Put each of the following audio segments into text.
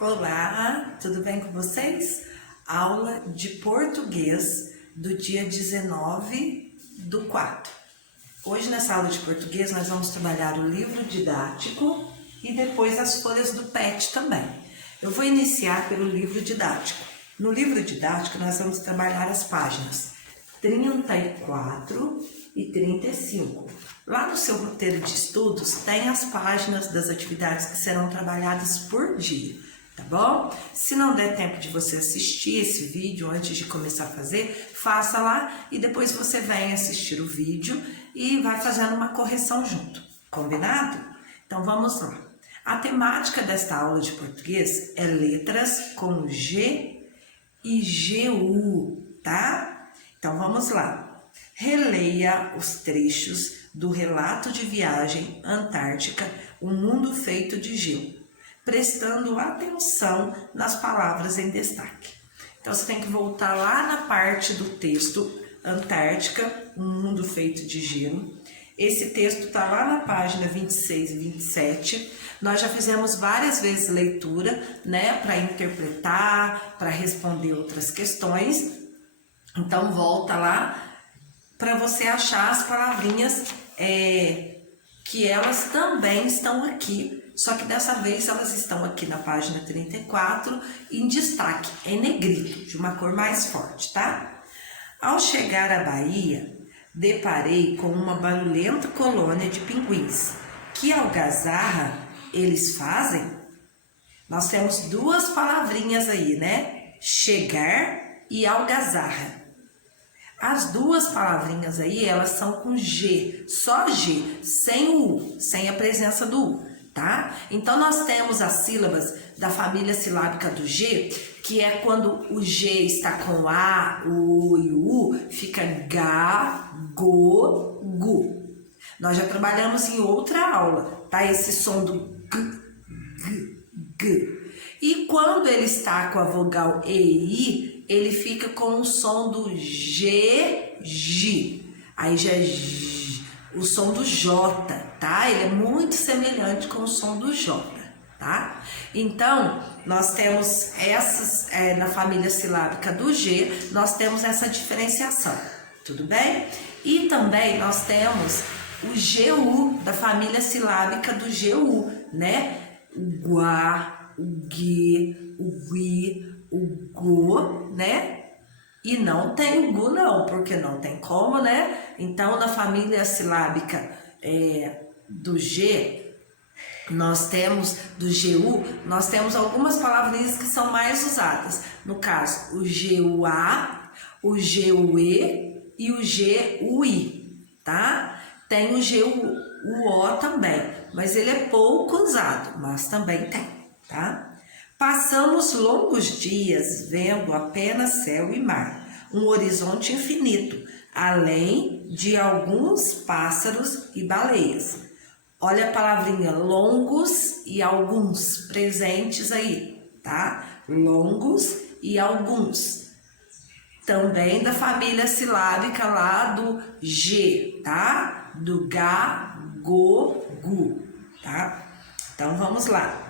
Olá, tudo bem com vocês? Aula de português do dia 19/4. Hoje nessa aula de português nós vamos trabalhar o livro didático e depois as folhas do PET também. Eu vou iniciar pelo livro didático. No livro didático nós vamos trabalhar as páginas 34 e 35. Lá no seu roteiro de estudos tem as páginas das atividades que serão trabalhadas por dia, tá bom? Se não der tempo de você assistir esse vídeo antes de começar a fazer, faça lá e depois você vem assistir o vídeo e vai fazendo uma correção junto, combinado? Então vamos lá. A temática desta aula de português é letras com G e GU, tá? Então vamos lá. Releia os trechos do relato de viagem Antártica, um mundo feito de gelo, prestando atenção nas palavras em destaque. Então você tem que voltar lá na parte do texto Antártica, um mundo feito de gelo. Esse texto está lá na página 26 e 27. Nós já fizemos várias vezes leitura, né, para interpretar, para responder outras questões. Então volta lá para você achar as palavrinhas que elas também estão aqui, só que dessa vez elas estão aqui na página 34 em destaque, em negrito, de uma cor mais forte, tá? Ao chegar à Bahia, deparei com uma barulhenta colônia de pinguins. Que algazarra eles fazem? Nós temos duas palavrinhas aí, né? Chegar e algazarra. As duas palavrinhas aí, elas são com G, só G, sem o U, sem a presença do U, tá? Então, nós temos as sílabas da família silábica do G, que é quando o G está com A, o U e o U, fica Ga, Go, Gu. Nós já trabalhamos em outra aula, tá? Esse som do G, G, G. E quando ele está com a vogal E e I, ele fica com o som do G, G. Aí já é G, o som do J, tá? Ele é muito semelhante com o som do J, tá? Então, nós temos essas, na família silábica do G, nós temos essa diferenciação, tudo bem? E também nós temos o GU, da família silábica do GU, né? O Guá, o Gui, o Gui, o Gu, né? E não tem o Gu não, porque não tem como, né? Então, na família silábica do G, nós temos, do GU, nós temos algumas palavrinhas que são mais usadas. No caso, o GUA, o GUE e o GUI, tá? Tem o GUO também, mas ele é pouco usado, mas também tem, tá? Passamos longos dias vendo apenas céu e mar, um horizonte infinito, além de alguns pássaros e baleias. Olha a palavrinha longos e alguns presentes aí, tá? Longos e alguns. Também da família silábica lá do G, tá? Do Ga, Go, Gu, tá? Então vamos lá.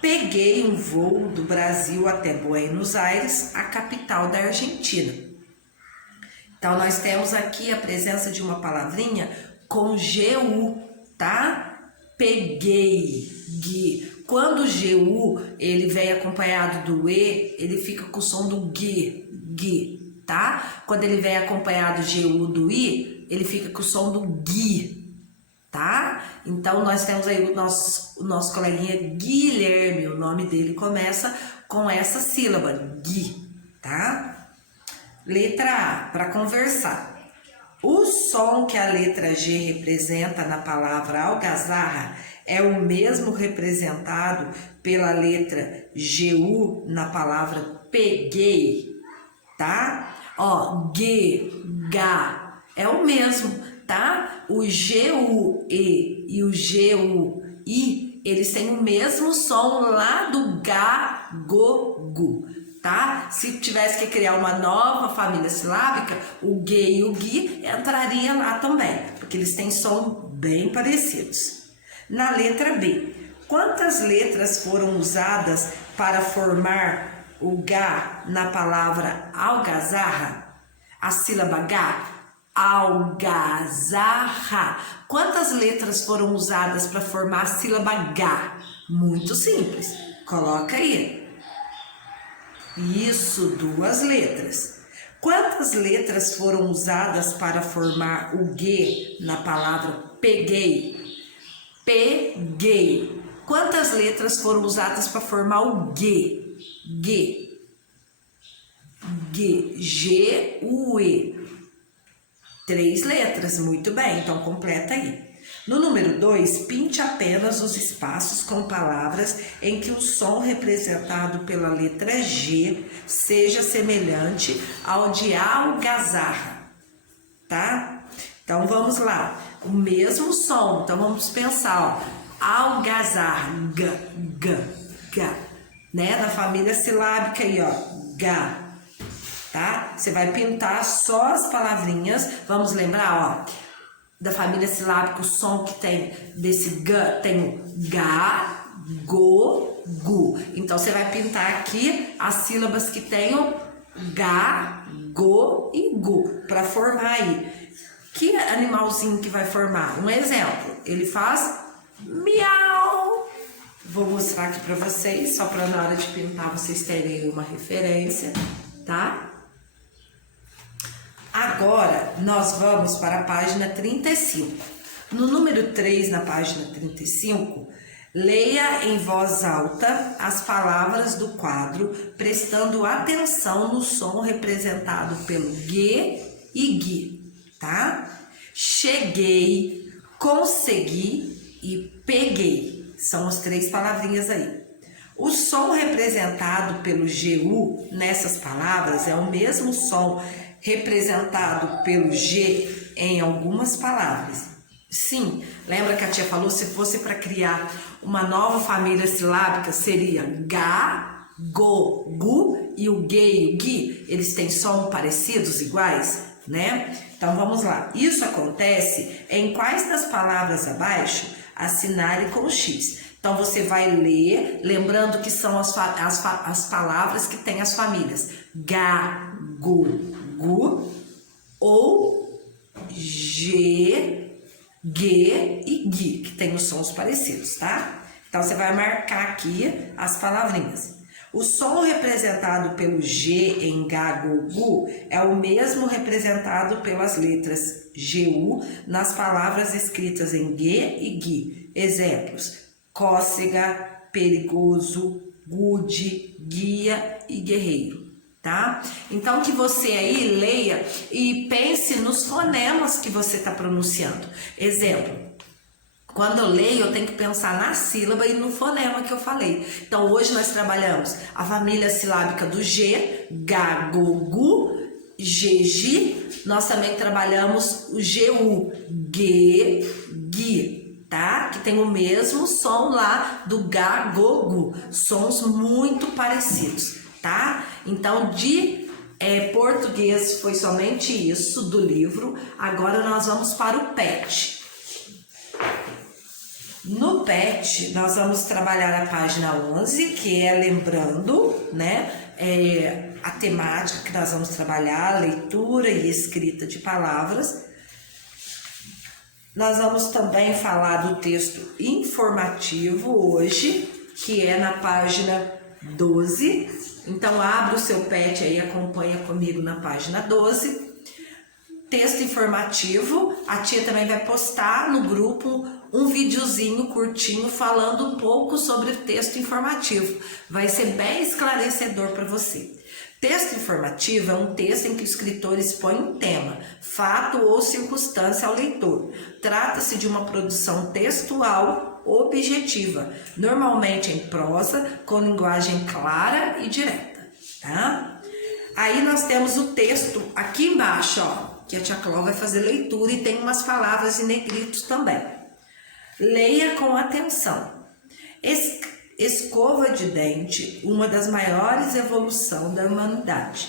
Peguei um voo do Brasil até Buenos Aires, a capital da Argentina. Então, nós temos aqui a presença de uma palavrinha com GU, tá? Peguei, gui. Quando o GU, ele vem acompanhado do E, ele fica com o som do gui, gui, tá? Quando ele vem acompanhado do GU do I, ele fica com o som do gui, tá? Então, nós temos aí o nosso coleguinha Guilherme, o nome dele começa com essa sílaba, Gui, tá? Letra A, para conversar. O som que a letra G representa na palavra algazarra é o mesmo representado pela letra GU na palavra peguei, tá? Ó, G, Ga, é o mesmo, tá? O GUE e o GUI, eles têm o mesmo som lá do Ga, Go, Gu, tá? Se tivesse que criar uma nova família silábica, o G e o Gui entraria lá também, porque eles têm som bem parecidos. Na letra B, quantas letras foram usadas para formar o Gá na palavra algazarra? A sílaba Gá, algazarra. Quantas letras foram usadas para formar a sílaba Gá? Muito simples. Coloca aí. Isso, 2 letras. Quantas letras foram usadas para formar o G na palavra peguei? Peguei. Quantas letras foram usadas para formar o G? G. G. G-U-E. 3 letras, muito bem, então completa aí. No número 2, pinte apenas os espaços com palavras em que o som representado pela letra G seja semelhante ao de algazarra, tá? Então vamos lá, o mesmo som, então vamos pensar, ó, algazarra, G, G, G, né? Na família silábica aí, ó, G, tá? Você vai pintar só as palavrinhas, vamos lembrar, ó, da família silábica, o som que tem desse G, tem o Gá, Go, Gu. Então, você vai pintar aqui as sílabas que tem o Gá, Go e Gu, para formar aí. Que animalzinho que vai formar? Um exemplo, ele faz miau. Vou mostrar aqui para vocês, só para na hora de pintar vocês terem uma referência, tá? Agora, nós vamos para a página 35. No número 3, na página 35, leia em voz alta as palavras do quadro, prestando atenção no som representado pelo G e Gui, tá? Cheguei, consegui e peguei. São as 3 palavrinhas aí. O som representado pelo GU nessas palavras é o mesmo som representado pelo G em algumas palavras. Sim, lembra que a tia falou, se fosse para criar uma nova família silábica, seria Gá, Go, Gu, e o G e o Gui, eles têm som parecidos, iguais, né? Então vamos lá. Isso acontece em quais das palavras abaixo assinale com X. Então você vai ler, lembrando que são as palavras que têm as famílias Gá, Gu, Gu, ou G, G e Gui, que tem os sons parecidos, tá? Então, você vai marcar aqui as palavrinhas. O som representado pelo G em Gá, Gu, Gu é o mesmo representado pelas letras GU nas palavras escritas em G e Gui. Exemplos: cócega, perigoso, gude, guia e guerreiro. Tá? Então, que você aí leia e pense nos fonemas que você está pronunciando. Exemplo, quando eu leio, eu tenho que pensar na sílaba e no fonema que eu falei. Então, hoje nós trabalhamos a família silábica do G, Gá, Go, Gu, G, Gi. Nós também trabalhamos o GU, G, Gui, tá? Que tem o mesmo som lá do Gá, Go, Gu. Sons muito parecidos, tá? Então, de português foi somente isso do livro. Agora nós vamos para o PET. No PET, nós vamos trabalhar a página 11, que é lembrando, né, a temática que nós vamos trabalhar, leitura e escrita de palavras. Nós vamos também falar do texto informativo hoje, que é na página 12. Então, abre o seu PET aí, acompanha comigo na página 12. Texto informativo, a tia também vai postar no grupo um videozinho curtinho falando um pouco sobre o texto informativo. Vai ser bem esclarecedor para você. Texto informativo é um texto em que o escritor expõe um tema, fato ou circunstância ao leitor. Trata-se de uma produção textual objetiva, normalmente em prosa, com linguagem clara e direta, tá? Aí nós temos o texto aqui embaixo, ó, que a tia Cló vai fazer leitura e tem umas palavras em negritos também. Leia com atenção. Escova de dente, uma das maiores evoluções da humanidade.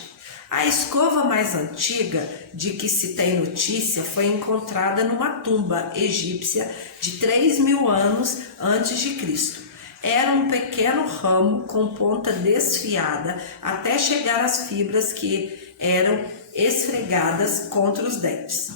A escova mais antiga de que se tem notícia foi encontrada numa tumba egípcia de 3.000 anos antes de Cristo. era um pequeno ramo com ponta desfiada até chegar às fibras que eram esfregadas contra os dentes.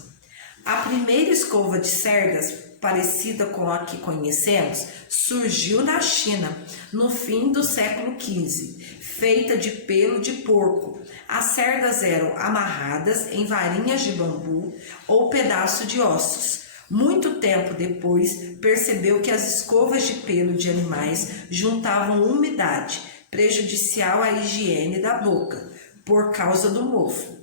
A primeira escova de cerdas, parecida com a que conhecemos, surgiu na China no fim do século XV, feita de pelo de porco. As cerdas eram amarradas em varinhas de bambu ou pedaço de ossos. Muito tempo depois, percebeu que as escovas de pelo de animais juntavam umidade, prejudicial à higiene da boca, por causa do mofo.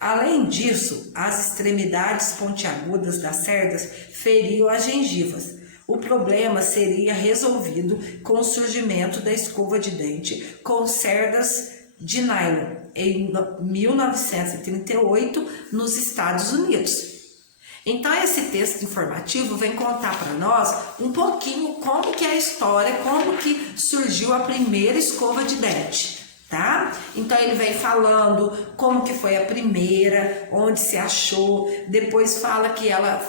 Além disso, as extremidades pontiagudas das cerdas feriam as gengivas. O problema seria resolvido com o surgimento da escova de dente com cerdas de nylon em 1938 nos Estados Unidos. Então esse texto informativo vem contar para nós um pouquinho como que é a história, como que surgiu a primeira escova de dente, tá? Então ele vem falando como que foi a primeira, onde se achou, depois fala que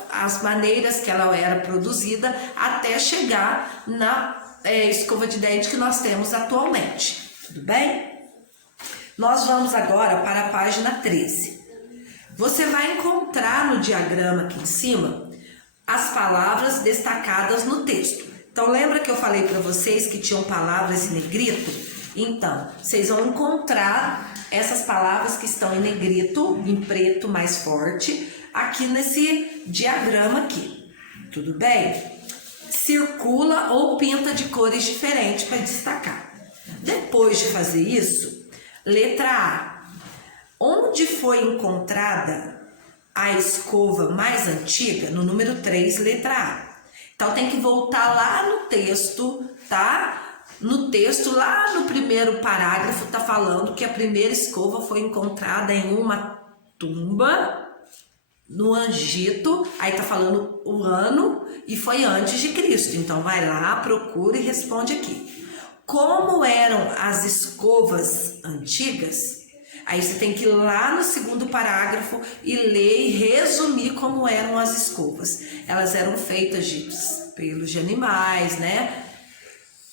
as maneiras que ela era produzida até chegar na escova de dente que nós temos atualmente, tudo bem? Nós vamos agora para a página 13. Você vai encontrar no diagrama aqui em cima as palavras destacadas no texto. Então lembra que eu falei para vocês que tinham palavras em negrito? Então, vocês vão encontrar essas palavras que estão em negrito, em preto mais forte, aqui nesse diagrama aqui. Tudo bem? Circula ou pinta de cores diferentes para destacar. Depois de fazer isso, letra A. Onde foi encontrada a escova mais antiga? No número 3, letra A. Então tem que voltar lá no texto, tá? No texto, lá no primeiro parágrafo, tá falando que a primeira escova foi encontrada em uma tumba no Egito. Aí tá falando o ano e foi antes de Cristo. Então vai lá, procura e responde aqui. Como eram as escovas antigas? Aí você tem que ir lá no segundo parágrafo e ler e resumir como eram as escovas. Elas eram feitas de pelos de animais, né?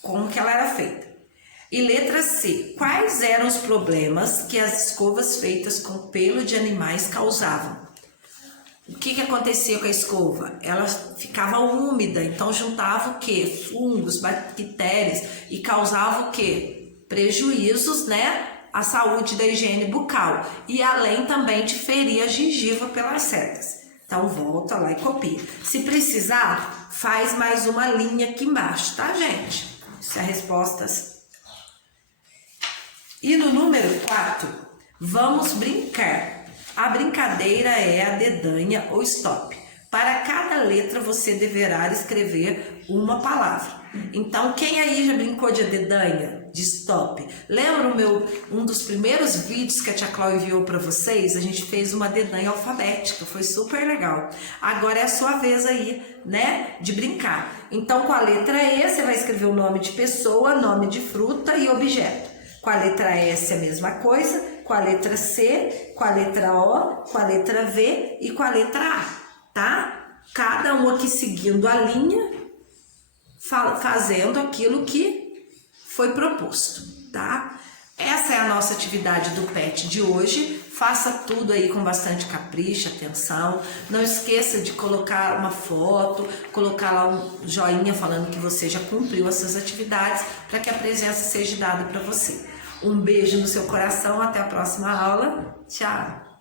Como que ela era feita. E letra C. Quais eram os problemas que as escovas feitas com pelo de animais causavam? O que acontecia com a escova? Ela ficava úmida, então juntava o quê? Fungos, bactérias e causava o quê? Prejuízos, né? A saúde da higiene bucal e além também de ferir a gengiva pelas cerdas. Então volta lá e copia. Se precisar, faz mais uma linha aqui embaixo, tá, gente? Isso é respostas. E no número 4, vamos brincar. A brincadeira é a dedanha ou stop. Para cada letra você deverá escrever uma palavra. Então, quem aí já brincou de dedanha, de stop? Lembra um dos primeiros vídeos que a tia Cláudia enviou para vocês? A gente fez uma dedanha alfabética, foi super legal. Agora é a sua vez aí, né, de brincar. Então, com a letra E, você vai escrever o nome de pessoa, nome de fruta e objeto. Com a letra S, a mesma coisa. Com a letra C, com a letra O, com a letra V e com a letra A, tá? Cada um aqui seguindo a linha, fazendo aquilo que foi proposto, tá? Essa é a nossa atividade do PET de hoje. Faça tudo aí com bastante capricho, atenção. Não esqueça de colocar uma foto, colocar lá um joinha falando que você já cumpriu as suas atividades para que a presença seja dada para você. Um beijo no seu coração, até a próxima aula. Tchau!